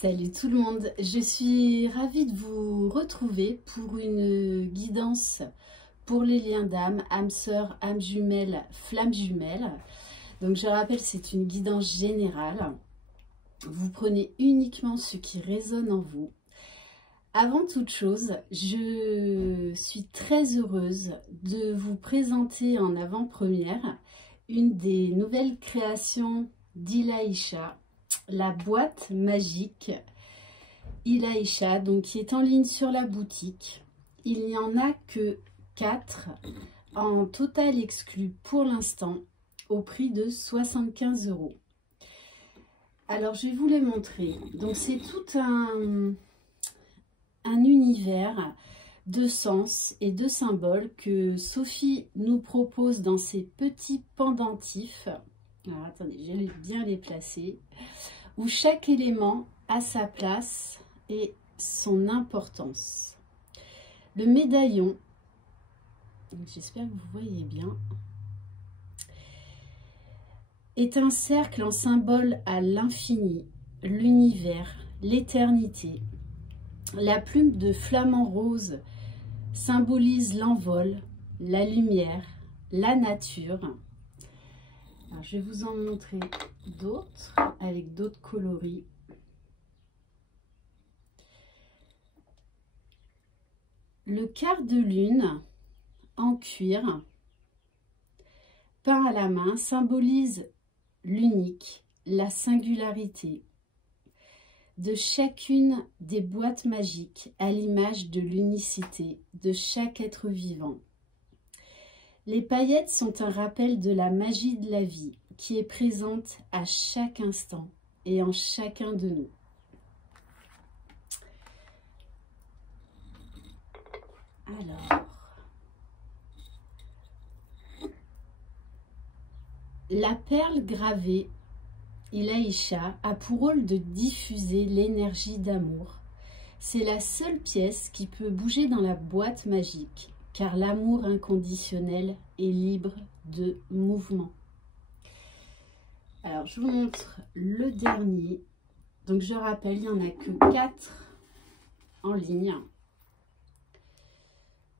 Salut tout le monde, je suis ravie de vous retrouver pour une guidance pour les liens d'âme, âme sœur, âme jumelle, flamme jumelle. Donc je rappelle, c'est une guidance générale. Vous prenez uniquement ce qui résonne en vous. Avant toute chose, je suis très heureuse de vous présenter en avant-première une des nouvelles créations d'Ilaïcha, la boîte magique Ilaïcha, donc qui est en ligne sur la boutique. Il n'y en a que 4 en total exclu pour l'instant au prix de 75 €. Alors je vais vous les montrer. Donc c'est tout un univers de sens et de symboles que Sophie nous propose dans ses petits pendentifs. Alors attendez, je vais bien les placer, où chaque élément a sa place et son importance. Le médaillon, j'espère que vous voyez bien, est un cercle en symbole à l'infini, l'univers, l'éternité. La plume de flamant rose symbolise l'envol, la lumière, la nature. Alors, je vais vous en montrer d'autres avec d'autres coloris. Le quart de lune en cuir peint à la main symbolise l'unique, la singularité de chacune des boîtes magiques à l'image de l'unicité de chaque être vivant. Les paillettes sont un rappel de la magie de la vie qui est présente à chaque instant et en chacun de nous. Alors, la perle gravée Ilaïcha a pour rôle de diffuser l'énergie d'amour. C'est la seule pièce qui peut bouger dans la boîte magique, car l'amour inconditionnel est libre de mouvement. Alors, je vous montre le dernier. Donc, je rappelle, il n'y en a que 4 en ligne.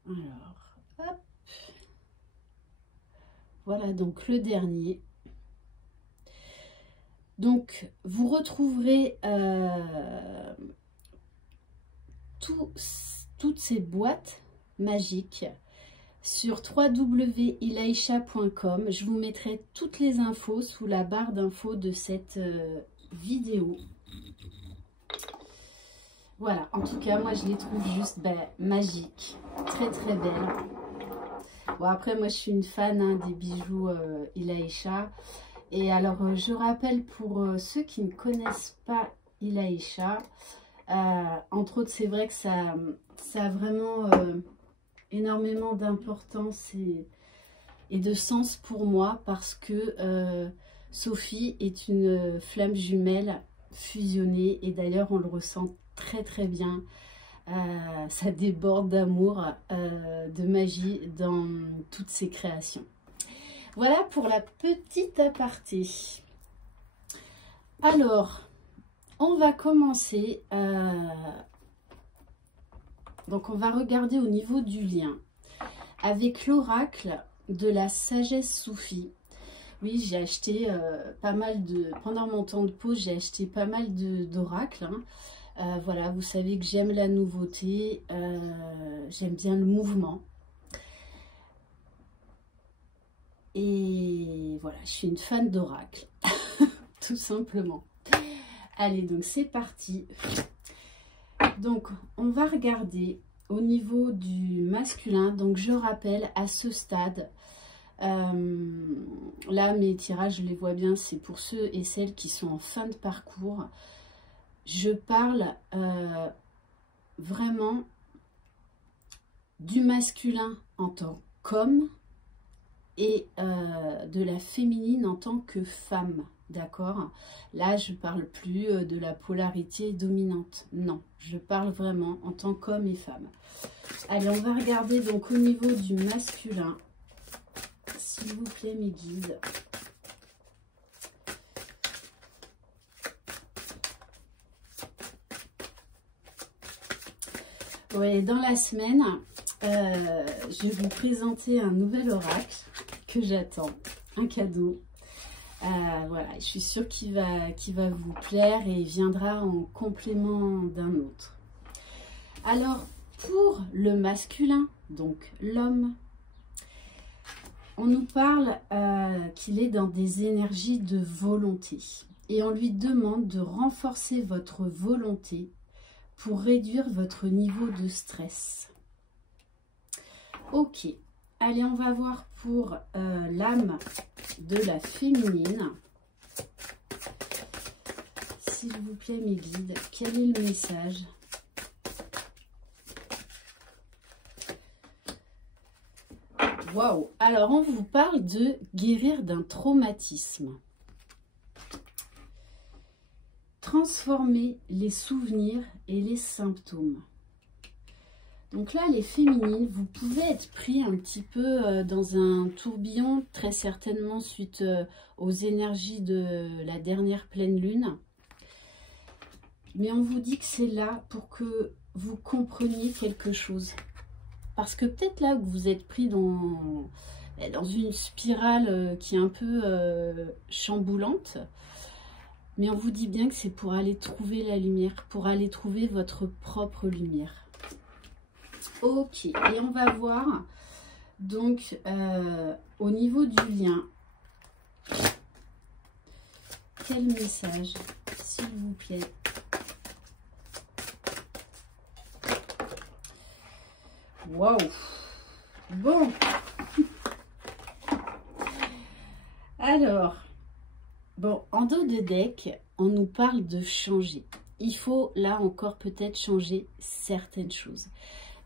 Alors, hop. Voilà donc le dernier. Donc, vous retrouverez toutes ces boîtes magiques sur www.ilaïcha.com. Je vous mettrai toutes les infos sous la barre d'infos de cette vidéo. Voilà, en tout cas, moi, je les trouve juste magiques, très très belles. Bon, après, moi, je suis une fan des bijoux Ilaïcha. Et alors, je rappelle pour ceux qui ne connaissent pas Ilaïcha, entre autres, c'est vrai que ça a vraiment énormément d'importance et de sens pour moi parce que Sophie est une flamme jumelle fusionnée et d'ailleurs, on le ressent très très bien. Ça déborde d'amour, de magie dans toutes ses créations. Voilà pour la petite aparté. Alors, on va commencer. Donc, on va regarder au niveau du lien avec l'oracle de la sagesse soufie. Oui, j'ai acheté pas mal de... Pendant mon temps de pause, j'ai acheté pas mal d'oracles. Voilà, vous savez que j'aime la nouveauté, j'aime bien le mouvement. Et voilà, je suis une fan d'oracle, tout simplement. Allez, donc c'est parti. Donc, on va regarder au niveau du masculin. Donc, je rappelle à ce stade, là, mes tirages, je les vois bien, c'est pour ceux et celles qui sont en fin de parcours. Je parle vraiment du masculin en tant qu'homme et de la féminine en tant que femme, d'accord? Là, je parle plus de la polarité dominante, non, je parle vraiment en tant qu'homme et femme. Allez, on va regarder donc au niveau du masculin, s'il vous plaît, mes guides. Ouais, dans la semaine, je vais vous présenter un nouvel oracle que j'attends, un cadeau. Voilà, je suis sûre qu'il va vous plaire et il viendra en complément d'un autre. Alors, pour le masculin, donc l'homme, on nous parle qu'il est dans des énergies de volonté. Et on lui demande de renforcer votre volonté pour réduire votre niveau de stress. Ok, allez, on va voir pour l'âme de la féminine. S'il vous plaît, mes guides, quel est le message ? Waouh! Alors, on vous parle de guérir d'un traumatisme. Transformer les souvenirs et les symptômes. Donc là, les féminines, vous pouvez être pris un petit peu dans un tourbillon, très certainement suite aux énergies de la dernière pleine lune. Mais on vous dit que c'est là pour que vous compreniez quelque chose. Parce que peut-être là que vous êtes pris dans une spirale qui est un peu chamboulante. Mais on vous dit bien que c'est pour aller trouver la lumière, pour aller trouver votre propre lumière. Ok, et on va voir donc au niveau du lien, quel message, s'il vous plaît. Waouh! Bon. Alors, bon, en dos de deck, on nous parle de changer. Il faut là encore peut-être changer certaines choses.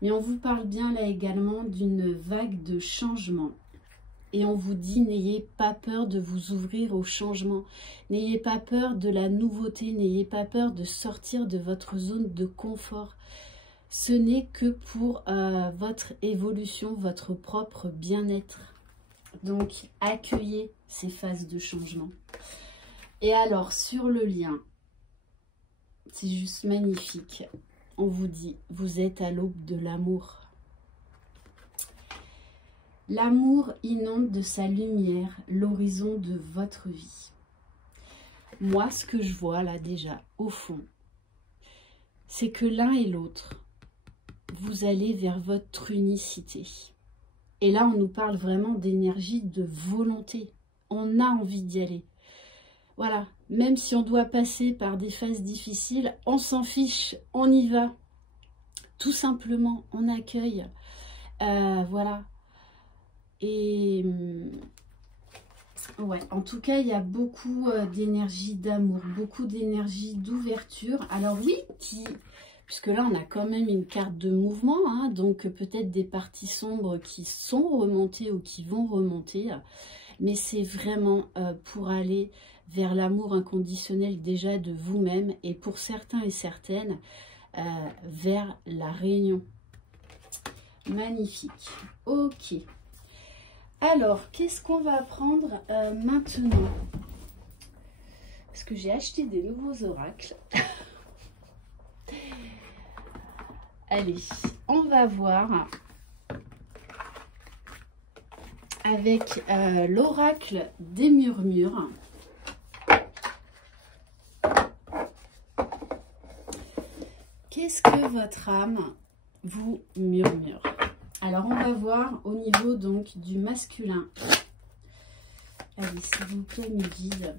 Mais on vous parle bien là également d'une vague de changement. Et on vous dit, n'ayez pas peur de vous ouvrir au changement. N'ayez pas peur de la nouveauté. N'ayez pas peur de sortir de votre zone de confort. Ce n'est que pour votre évolution, votre propre bien-être. Donc, accueillez ces phases de changement. Et alors, sur le lien, c'est juste magnifique. On vous dit, vous êtes à l'aube de l'amour. L'amour inonde de sa lumière l'horizon de votre vie. Moi, ce que je vois là déjà, au fond, c'est que l'un et l'autre, vous allez vers votre unicité. Et là, on nous parle vraiment d'énergie, de volonté. On a envie d'y aller. Voilà, même si on doit passer par des phases difficiles, on s'en fiche, on y va. Tout simplement, on accueille. Voilà. Et ouais, en tout cas, il y a beaucoup d'énergie d'amour, beaucoup d'énergie d'ouverture. Alors oui, puisque là, on a quand même une carte de mouvement, hein, donc peut-être des parties sombres qui sont remontées ou qui vont remonter. Mais c'est vraiment pour aller vers l'amour inconditionnel déjà de vous-même et pour certains et certaines, vers la réunion. Magnifique. Ok. Alors, qu'est-ce qu'on va apprendre maintenant? Parce que j'ai acheté des nouveaux oracles. Allez, on va voir avec l'oracle des murmures. Qu'est-ce que votre âme vous murmure? Alors, on va voir au niveau donc du masculin. Allez, s'il vous plaît, mes guides.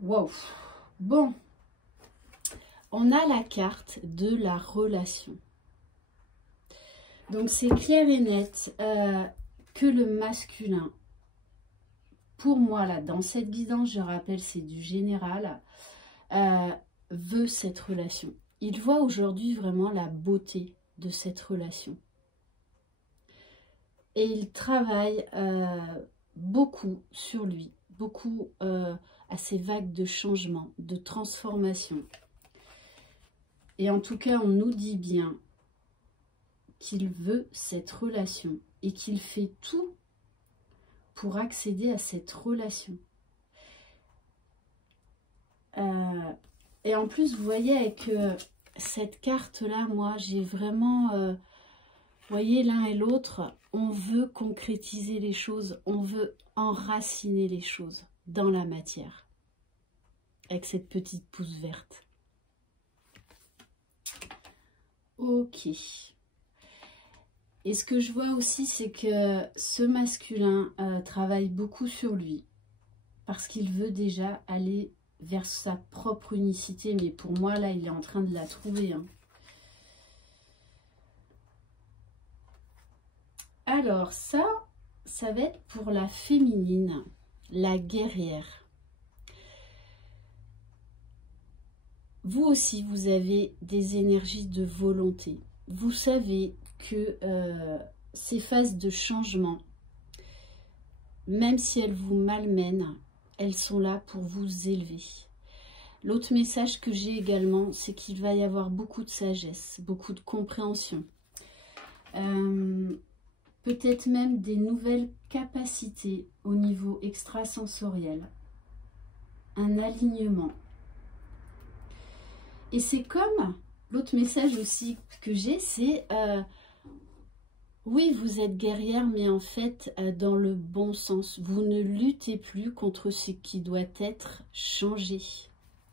Wow. Bon. On a la carte de la relation. Donc, c'est clair et net que le masculin, pour moi, là, dans cette guidance, je rappelle, c'est du général, veut cette relation. Il voit aujourd'hui vraiment la beauté de cette relation. Et il travaille beaucoup sur lui, beaucoup à ces vagues de changement, de transformation. Et en tout cas, on nous dit bien qu'il veut cette relation et qu'il fait tout pour accéder à cette relation. Et en plus, vous voyez, avec cette carte-là, moi, j'ai vraiment... vous voyez, l'un et l'autre, on veut concrétiser les choses, on veut enraciner les choses dans la matière. Avec cette petite pousse verte. Ok. Et ce que je vois aussi, c'est que ce masculin travaille beaucoup sur lui. Parce qu'il veut déjà aller vers sa propre unicité. Mais pour moi, là, il est en train de la trouver. Hein. Alors, ça va être pour la féminine, la guerrière. Vous aussi, vous avez des énergies de volonté. Vous savez que ces phases de changement, même si elles vous malmènent, elles sont là pour vous élever. L'autre message que j'ai également, c'est qu'il va y avoir beaucoup de sagesse, beaucoup de compréhension. Peut-être même des nouvelles capacités au niveau extrasensoriel. Un alignement. Et c'est comme, l'autre message aussi que j'ai, c'est, oui, vous êtes guerrière, mais en fait, dans le bon sens. Vous ne luttez plus contre ce qui doit être changé.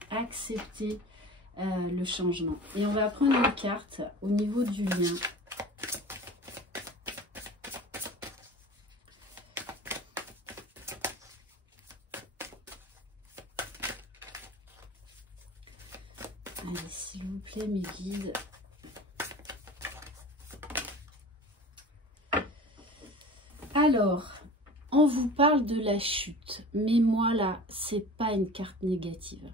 Acceptez le changement. Et on va prendre une carte au niveau du lien. Allez, s'il vous plaît, mes guides. Alors, on vous parle de la chute, mais moi là, c'est pas une carte négative.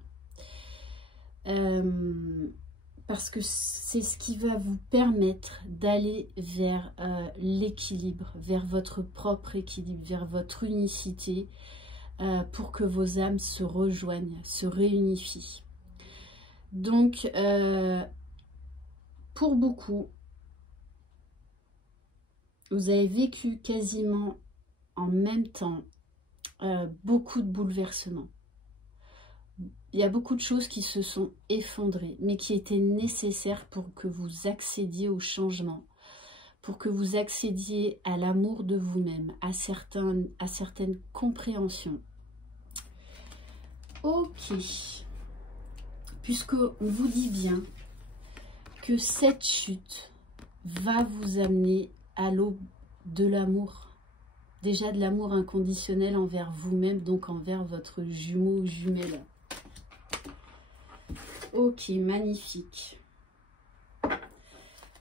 Parce que c'est ce qui va vous permettre d'aller vers l'équilibre, vers votre propre équilibre, vers votre unicité, pour que vos âmes se rejoignent, se réunifient. Donc, pour beaucoup, vous avez vécu quasiment en même temps beaucoup de bouleversements. Il y a beaucoup de choses qui se sont effondrées, mais qui étaient nécessaires pour que vous accédiez au changement, pour que vous accédiez à l'amour de vous-même, à certaines compréhensions. Ok. Puisqu'on vous dit bien que cette chute va vous amener à l'aube de l'amour. Déjà de l'amour inconditionnel envers vous-même, donc envers votre jumeau ou jumelle. Ok, magnifique.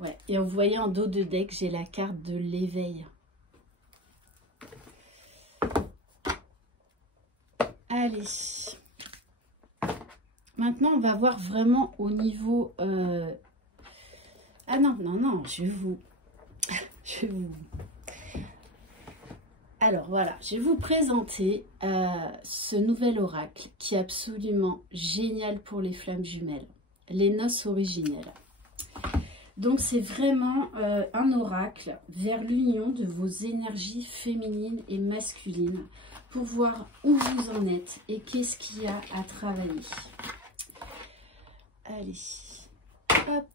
Ouais, et vous voyez en dos de deck, j'ai la carte de l'éveil. Allez. Maintenant, on va voir vraiment au niveau... Ah non, non, non, je vais vous... Alors voilà, je vais vous présenter ce nouvel oracle qui est absolument génial pour les flammes jumelles, les noces originelles. Donc c'est vraiment un oracle vers l'union de vos énergies féminines et masculines pour voir où vous en êtes et qu'est-ce qu'il y a à travailler. Allez, hop.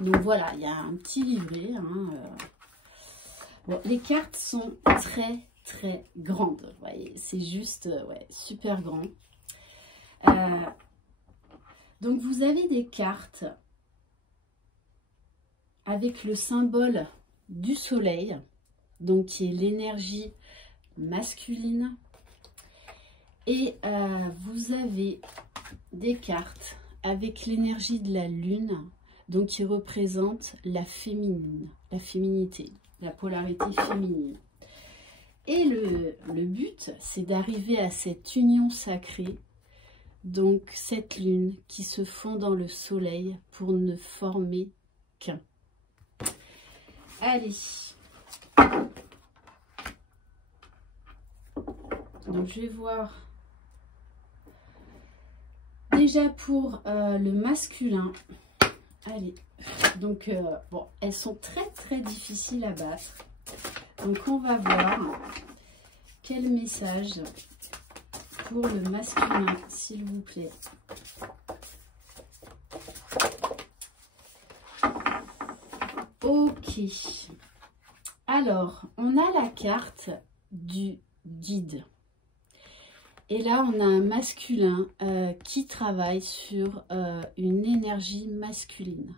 Donc voilà, il y a un petit livret, hein, Bon, les cartes sont très très grandes, vous voyez, c'est juste ouais, super grand. Donc vous avez des cartes avec le symbole du soleil, donc qui est l'énergie masculine, et vous avez des cartes avec l'énergie de la lune, donc qui représente la féminine, la féminité. La polarité féminine. Et le but, c'est d'arriver à cette union sacrée, donc cette lune qui se fond dans le soleil pour ne former qu'un. Allez. Donc je vais voir déjà pour le masculin. Allez. Donc, bon, elles sont très très difficiles à battre. Donc, on va voir. quel message pour le masculin, s'il vous plaît? Ok. Alors, on a la carte du guide. Et là, on a un masculin qui travaille sur une énergie masculine.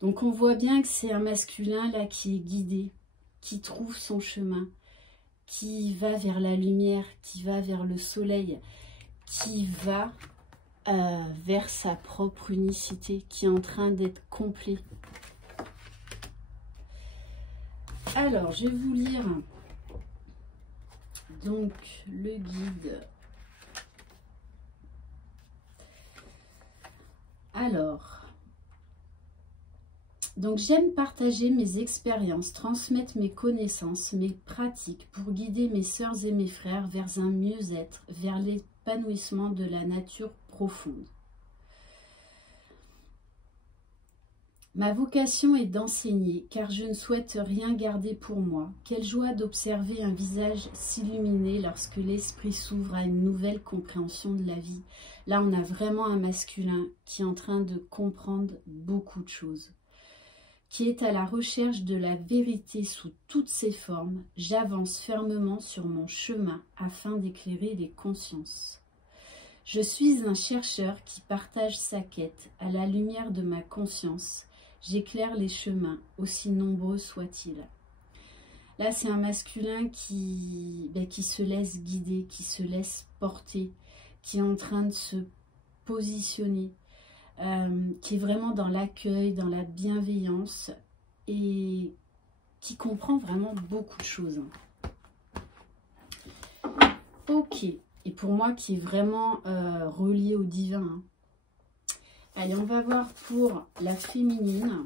Donc, on voit bien que c'est un masculin là qui est guidé, qui trouve son chemin, qui va vers la lumière, qui va vers le soleil, qui va vers sa propre unicité, qui est en train d'être complet. Alors, je vais vous lire donc le guide. Alors, donc j'aime partager mes expériences, transmettre mes connaissances, mes pratiques pour guider mes sœurs et mes frères vers un mieux-être, vers l'épanouissement de la nature profonde. Ma vocation est d'enseigner, car je ne souhaite rien garder pour moi. Quelle joie d'observer un visage s'illuminer lorsque l'esprit s'ouvre à une nouvelle compréhension de la vie. Là, on a vraiment un masculin qui est en train de comprendre beaucoup de choses, qui est à la recherche de la vérité sous toutes ses formes. J'avance fermement sur mon chemin afin d'éclairer les consciences. Je suis un chercheur qui partage sa quête à la lumière de ma conscience. J'éclaire les chemins, aussi nombreux soient-ils. Là, c'est un masculin qui se laisse guider, qui se laisse porter, qui est en train de se positionner, qui est vraiment dans l'accueil, dans la bienveillance et qui comprend vraiment beaucoup de choses. Ok, et pour moi qui est vraiment relié au divin, hein. Allez, on va voir pour la féminine.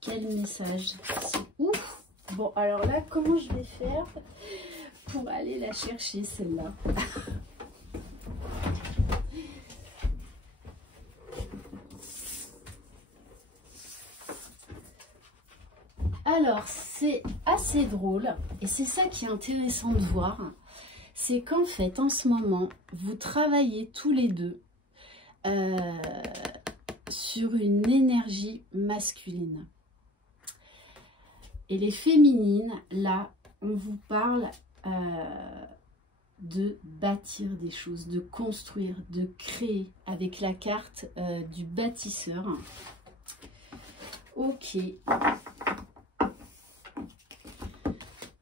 Quel message? Ouf! Bon, alors là, comment je vais faire pour aller la chercher, celle-là? Alors, c'est assez drôle, et c'est ça qui est intéressant de voir, c'est qu'en fait, en ce moment, vous travaillez tous les deux sur une énergie masculine. Et les féminines, là, on vous parle de bâtir des choses, de construire, de créer, avec la carte du bâtisseur. Ok.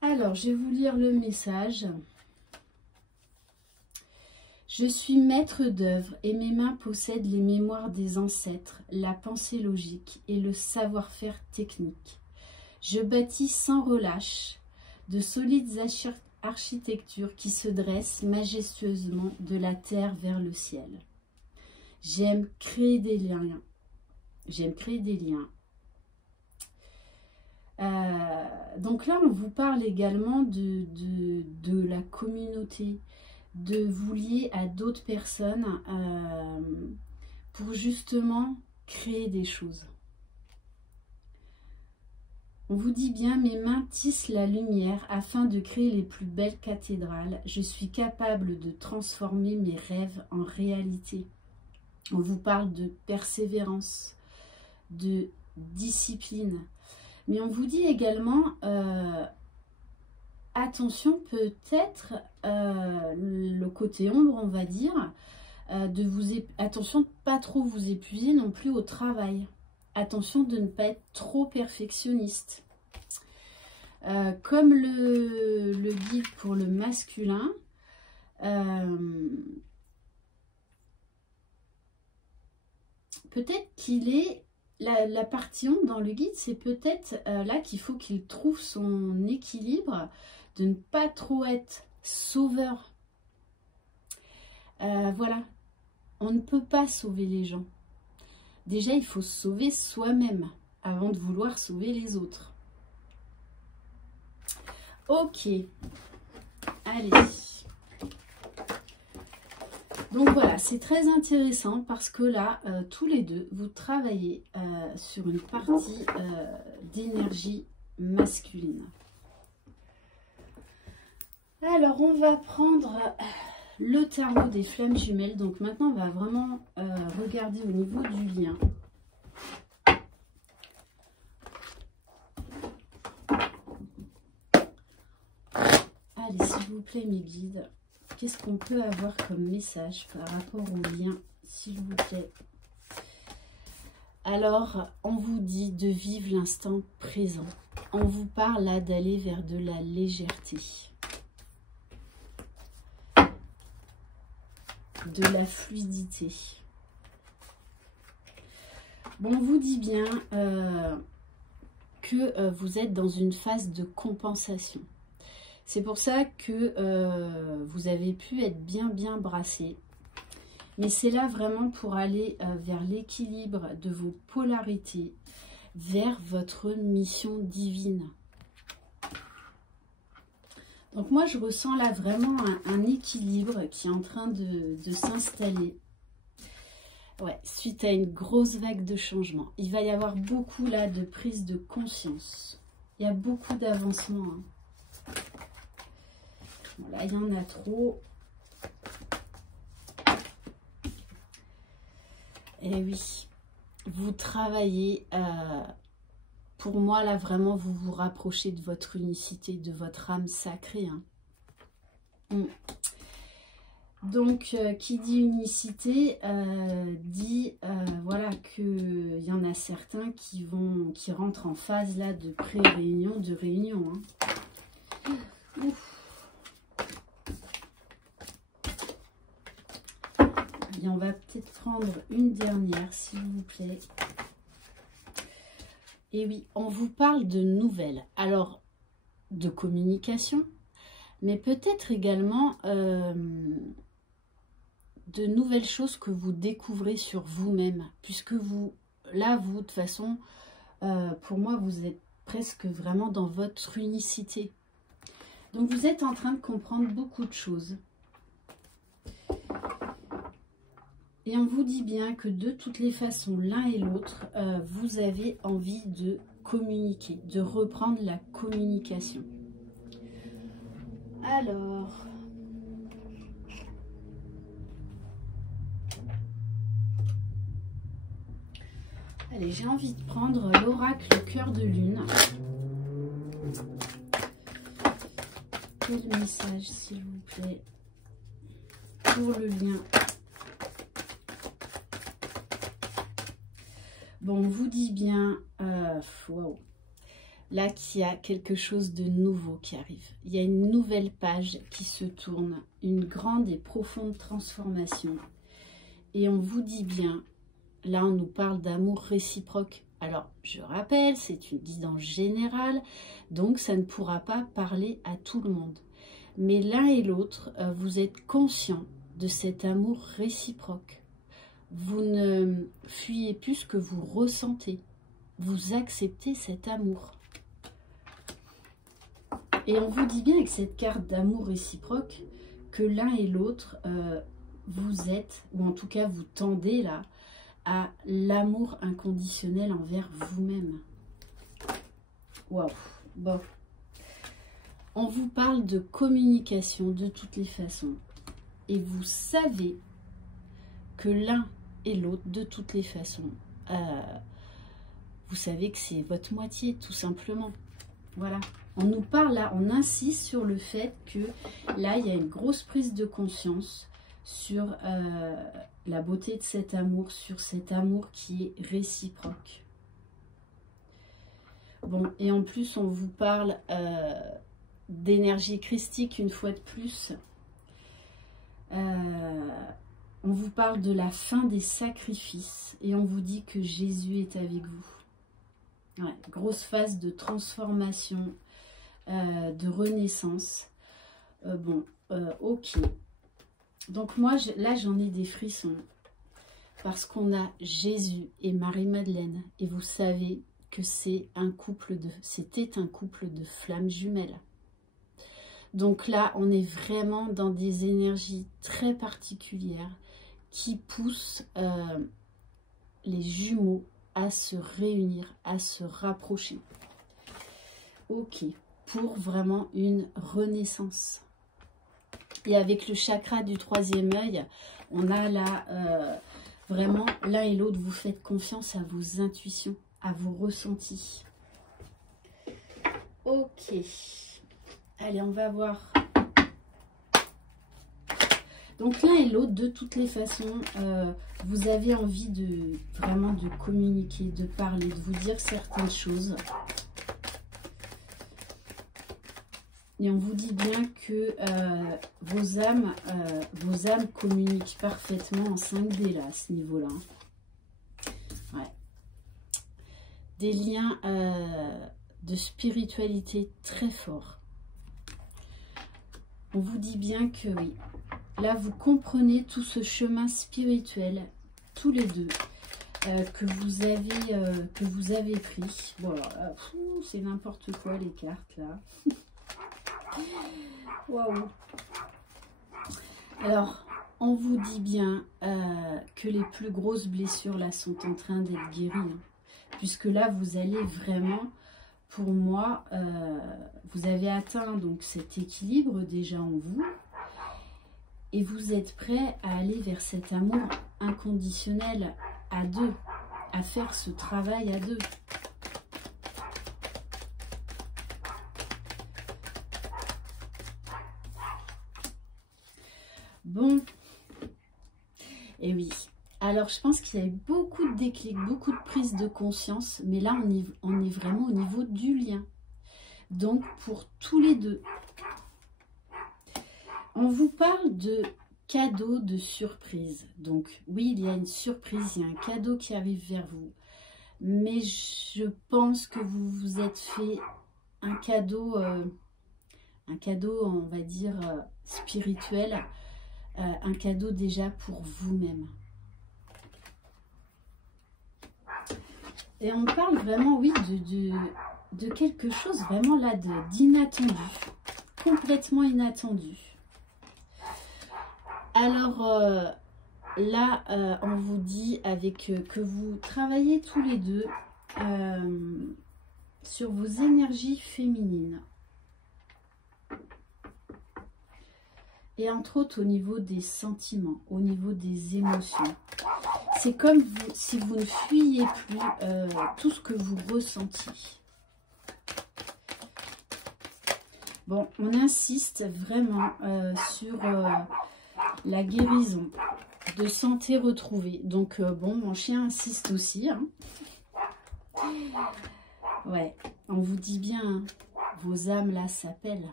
Alors, je vais vous lire le message. Je suis maître d'œuvre et mes mains possèdent les mémoires des ancêtres, la pensée logique et le savoir-faire technique. Je bâtis sans relâche de solides architectures qui se dressent majestueusement de la terre vers le ciel. J'aime créer des liens. J'aime créer des liens. Donc là, on vous parle également de la communauté, de vous lier à d'autres personnes pour justement créer des choses. On vous dit bien, mes mains tissent la lumière afin de créer les plus belles cathédrales. Je suis capable de transformer mes rêves en réalité. On vous parle de persévérance, de discipline. Mais on vous dit également, attention peut-être, le côté ombre, on va dire, attention de ne pas trop vous épuiser non plus au travail. Attention de ne pas être trop perfectionniste. Comme le guide pour le masculin, peut-être qu'il est... La partie ombre dans le guide, c'est peut-être là qu'il faut qu'il trouve son équilibre, de ne pas trop être sauveur. Voilà, on ne peut pas sauver les gens. Déjà, il faut se sauver soi-même avant de vouloir sauver les autres. Ok, allez. Donc voilà, c'est très intéressant parce que là, tous les deux, vous travaillez sur une partie d'énergie masculine. Alors, on va prendre le tarot des flammes jumelles. Donc maintenant, on va vraiment regarder au niveau du lien. Allez, s'il vous plaît, mes guides, qu'est-ce qu'on peut avoir comme message par rapport au lien, s'il vous plaît? Alors, on vous dit de vivre l'instant présent. On vous parle là d'aller vers de la légèreté, de la fluidité. Bon, on vous dit bien que vous êtes dans une phase de compensation. C'est pour ça que vous avez pu être bien brassé. Mais c'est là vraiment pour aller vers l'équilibre de vos polarités, vers votre mission divine. Donc moi, je ressens là vraiment un équilibre qui est en train de s'installer. Ouais, suite à une grosse vague de changement. Il va y avoir beaucoup là de prise de conscience. Il y a beaucoup d'avancement. Hein. Bon, là, il y en a trop. Et oui, vous travaillez, pour moi là vraiment vous vous rapprochez de votre unicité, de votre âme sacrée. Hein. Donc qui dit unicité dit voilà qu'il y en a certains qui rentrent en phase là de pré-réunion, de réunion. Hein. Ouf. Et on va peut-être prendre une dernière, s'il vous plaît. Et oui, on vous parle de nouvelles. Alors, de communication, mais peut-être également de nouvelles choses que vous découvrez sur vous-même. Puisque vous, là, vous, de toute façon, pour moi, vous êtes presque vraiment dans votre unicité. Donc, vous êtes en train de comprendre beaucoup de choses. Et on vous dit bien que de toutes les façons, l'un et l'autre, vous avez envie de communiquer, de reprendre la communication. Alors, allez, j'ai envie de prendre l'oracle cœur de lune. Quel message, s'il vous plaît, pour le lien? Bon, on vous dit bien, wow, là qu'il y a quelque chose de nouveau qui arrive. Il y a une nouvelle page qui se tourne, une grande et profonde transformation. Et on vous dit bien, là on nous parle d'amour réciproque. Alors, je rappelle, c'est une guidance générale, donc ça ne pourra pas parler à tout le monde. Mais l'un et l'autre, vous êtes conscients de cet amour réciproque. Vous ne fuyez plus ce que vous ressentez. Vous acceptez cet amour. Et on vous dit bien avec cette carte d'amour réciproque que l'un et l'autre, vous êtes, ou en tout cas vous tendez là, à l'amour inconditionnel envers vous-même. Waouh. Bon. On vous parle de communication de toutes les façons. Et vous savez que l'un et l'autre, de toutes les façons, vous savez que c'est votre moitié, tout simplement. Voilà. On nous parle là, on insiste sur le fait que là, il y a une grosse prise de conscience sur la beauté de cet amour, sur cet amour qui est réciproque. Bon, et en plus, on vous parle d'énergie christique une fois de plus. On vous parle de la fin des sacrifices et on vous dit que Jésus est avec vous. Ouais, grosse phase de transformation, de renaissance. Ok. Donc moi, là, j'en ai des frissons parce qu'on a Jésus et Marie-Madeleine. Et vous savez que c'était un couple de flammes jumelles. Donc là, on est vraiment dans des énergies très particulières qui poussent les jumeaux à se réunir, à se rapprocher. ok pour vraiment une renaissance. Et avec le chakra du troisième œil, on a là vraiment l'un et l'autre, vous faites confiance à vos intuitions, à vos ressentis. Ok, allez, on va voir. Donc l'un et l'autre, de toutes les façons, vous avez envie de vraiment de communiquer, de parler, de vous dire certaines choses. Et on vous dit bien que vos âmes communiquent parfaitement en 5D là, à ce niveau-là. Ouais. Des liens de spiritualité très forts. On vous dit bien que oui, là vous comprenez tout ce chemin spirituel, tous les deux, que vous avez pris. Bon alors là, c'est n'importe quoi les cartes là. Waouh. Alors, on vous dit bien que les plus grosses blessures là sont en train d'être guéries. Hein, puisque là, vous allez vraiment, pour moi, vous avez atteint donc cet équilibre déjà en vous. Et vous êtes prêt à aller vers cet amour inconditionnel à deux, à faire ce travail à deux. Bon, et oui, alors je pense qu'il y a eu beaucoup de déclics, beaucoup de prise de conscience, mais là on est vraiment au niveau du lien. Donc pour tous les deux, on vous parle de cadeau de surprise. Donc oui, il y a une surprise, il y a un cadeau qui arrive vers vous, mais je pense que vous vous êtes fait un cadeau, on va dire, spirituel. Un cadeau déjà pour vous-même. Et on parle vraiment, oui, de quelque chose vraiment là d'inattendu, complètement inattendu. Alors là, on vous dit avec que vous travaillez tous les deux sur vos énergies féminines. Et entre autres au niveau des sentiments, au niveau des émotions. C'est comme si vous ne fuyiez plus tout ce que vous ressentiez. Bon, on insiste vraiment sur la guérison de santé retrouvée. Donc bon, mon chien insiste aussi. Hein. Ouais, on vous dit bien, hein, vos âmes là s'appellent.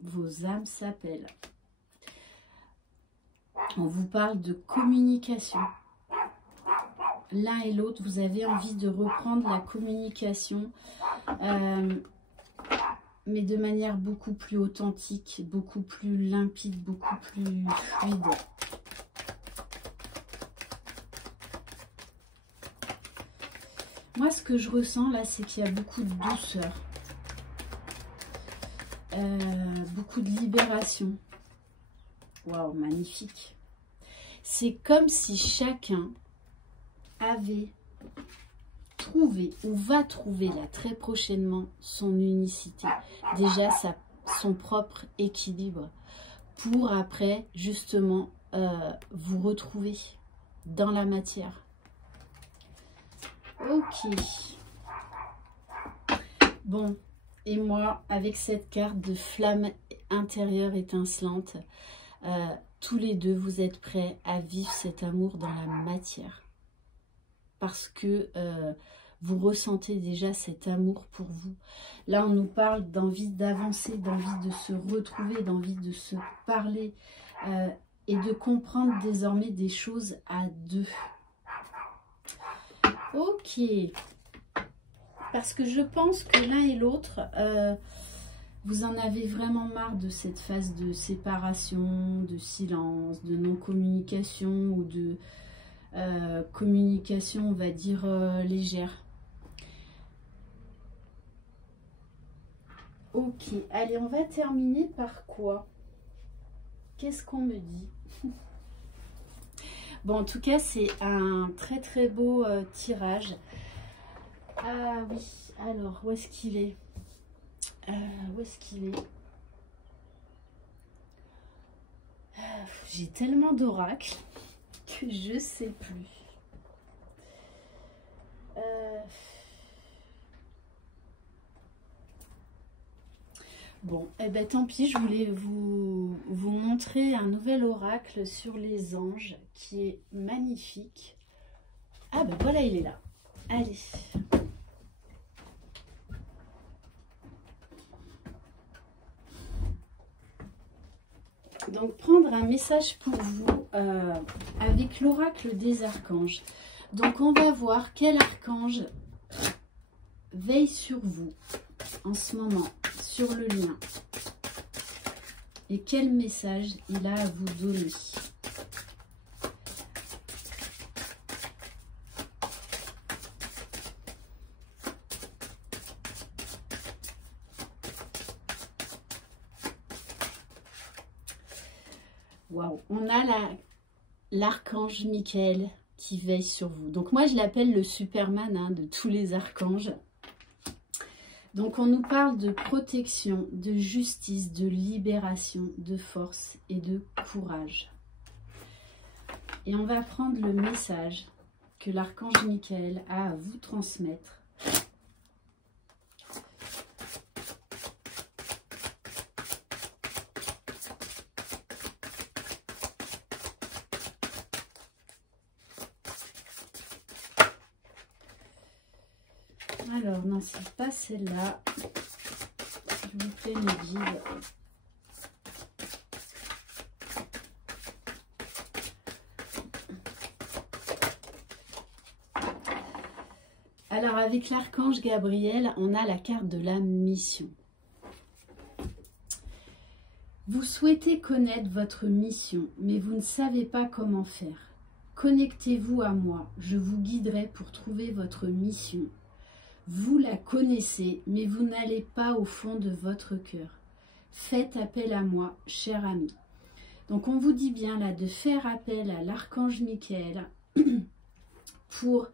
Vos âmes s'appellent. On vous parle de communication. L'un et l'autre, vous avez envie de reprendre la communication, mais de manière beaucoup plus authentique, beaucoup plus limpide, beaucoup plus fluide. Moi, ce que je ressens là, c'est qu'il y a beaucoup de douceur. Beaucoup de libération. Waouh, magnifique. C'est comme si chacun avait trouvé ou va trouver là très prochainement son unicité. Déjà son propre équilibre pour après justement vous retrouver dans la matière. Ok. Bon. Et moi, avec cette carte de flamme intérieure étincelante, tous les deux, vous êtes prêts à vivre cet amour dans la matière. Parce que vous ressentez déjà cet amour pour vous. Là, on nous parle d'envie d'avancer, d'envie de se retrouver, d'envie de se parler et de comprendre désormais des choses à deux. Ok. Parce que je pense que l'un et l'autre, vous en avez vraiment marre de cette phase de séparation, de silence, de non-communication ou de communication, on va dire, légère. Ok, allez, on va terminer par quoi? Qu'est-ce qu'on me dit? Bon, en tout cas, c'est un très très beau tirage. Ah oui, alors, où est-ce qu'il est? Où est-ce qu'il est? J'ai tellement d'oracles que je sais plus. Bon, eh ben tant pis, je voulais vous montrer un nouvel oracle sur les anges qui est magnifique. Ah ben voilà, il est là. Allez. Donc prendre un message pour vous avec l'oracle des archanges. Donc on va voir quel archange veille sur vous en ce moment, sur le lien. Et quel message il a à vous donner. Waouh, on a l'archange Michael qui veille sur vous. Donc moi je l'appelle le Superman hein, de tous les archanges. Donc on nous parle de protection, de justice, de libération, de force et de courage. Et on va prendre le message que l'archange Michael a à vous transmettre. Alors, non, c'est pas celle-là. S'il vous plaît, mes guides. Alors, avec l'archange Gabriel, on a la carte de la mission. Vous souhaitez connaître votre mission, mais vous ne savez pas comment faire. Connectez-vous à moi, je vous guiderai pour trouver votre mission. Vous la connaissez, mais vous n'allez pas au fond de votre cœur. Faites appel à moi, cher ami. Donc on vous dit bien là de faire appel à l'archange Michael pour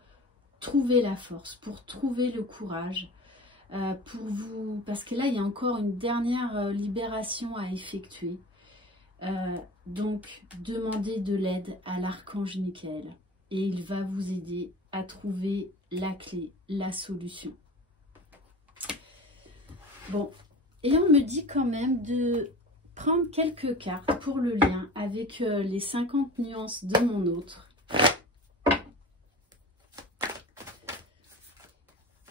trouver la force, pour trouver le courage, pour vous, parce que là il y a encore une dernière libération à effectuer. Donc demandez de l'aide à l'archange Michael et il va vous aider à trouver la clé, la solution. Bon, et on me dit quand même de prendre quelques cartes pour le lien avec les 50 nuances de mon autre.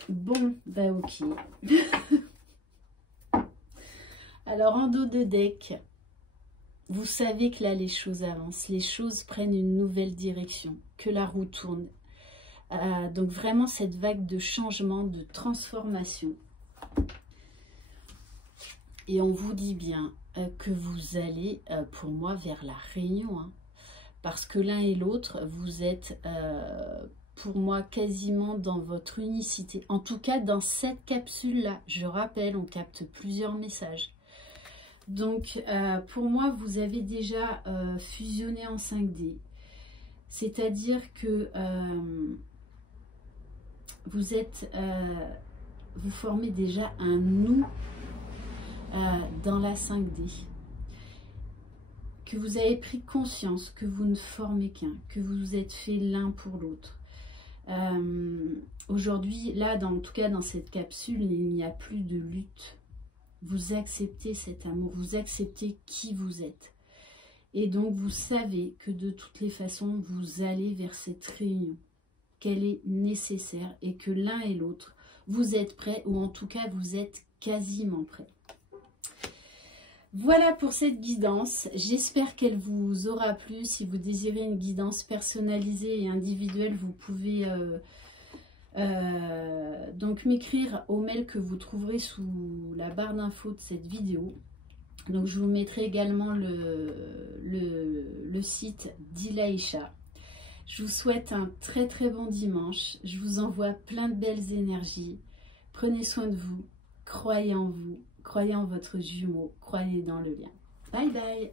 Bon, bah ok. Alors en dos de deck, vous savez que là les choses avancent, les choses prennent une nouvelle direction, que la roue tourne. Donc vraiment cette vague de changement, de transformation. Et on vous dit bien que vous allez pour moi vers la réunion. Hein, parce que l'un et l'autre, vous êtes pour moi quasiment dans votre unicité. En tout cas dans cette capsule-là, je rappelle, on capte plusieurs messages. Donc pour moi, vous avez déjà fusionné en 5D. C'est-à-dire que vous formez déjà un nous dans la 5D, que vous avez pris conscience que vous ne formez qu'un, que vous vous êtes fait l'un pour l'autre. Aujourd'hui, là, en tout cas dans cette capsule, il n'y a plus de lutte. Vous acceptez cet amour, vous acceptez qui vous êtes. Et donc vous savez que de toutes les façons, vous allez vers cette réunion, qu'elle est nécessaire et que l'un et l'autre, vous êtes prêts, ou en tout cas vous êtes quasiment prêts. Voilà pour cette guidance, j'espère qu'elle vous aura plu. Si vous désirez une guidance personnalisée et individuelle, vous pouvez donc m'écrire au mail que vous trouverez sous la barre d'infos de cette vidéo. Donc je vous mettrai également le site d'Ilaïcha. Je vous souhaite un très très bon dimanche. Je vous envoie plein de belles énergies. Prenez soin de vous. Croyez en vous. Croyez en votre jumeau. Croyez dans le lien. Bye bye.